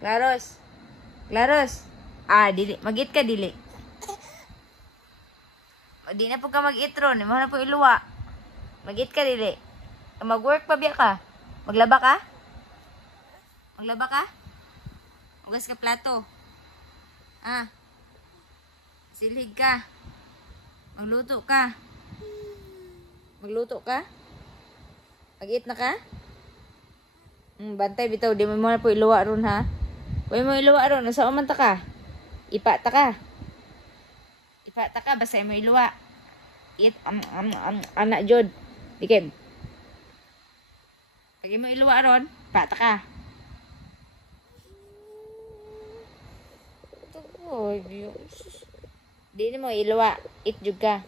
Claros. Claros. Ah, dili. Mag-eat ka, dili. O, di na po ka mag-eat ron. Mo na po iluwa. Mag-eat ka, dili. Mag-work pa biya ka. Maglaba ka? Maglaba ka? Ugas ka plato. Ah. Silig ka. Magluto ka. Magluto ka? Mag-eat na ka? Bantay bitaw. Di mo na po iluwa ron, ha? Huwag mo iluwa ron. Nasa umanta ka? Ipa ta ka. Ipa ta ka. Basta mo iluwa. Eat. Anak jod. Dikim. Pag mo iluwa ron, ipa ta ka. Oh, Diyos. Di mo iluwa. Eat jud ka.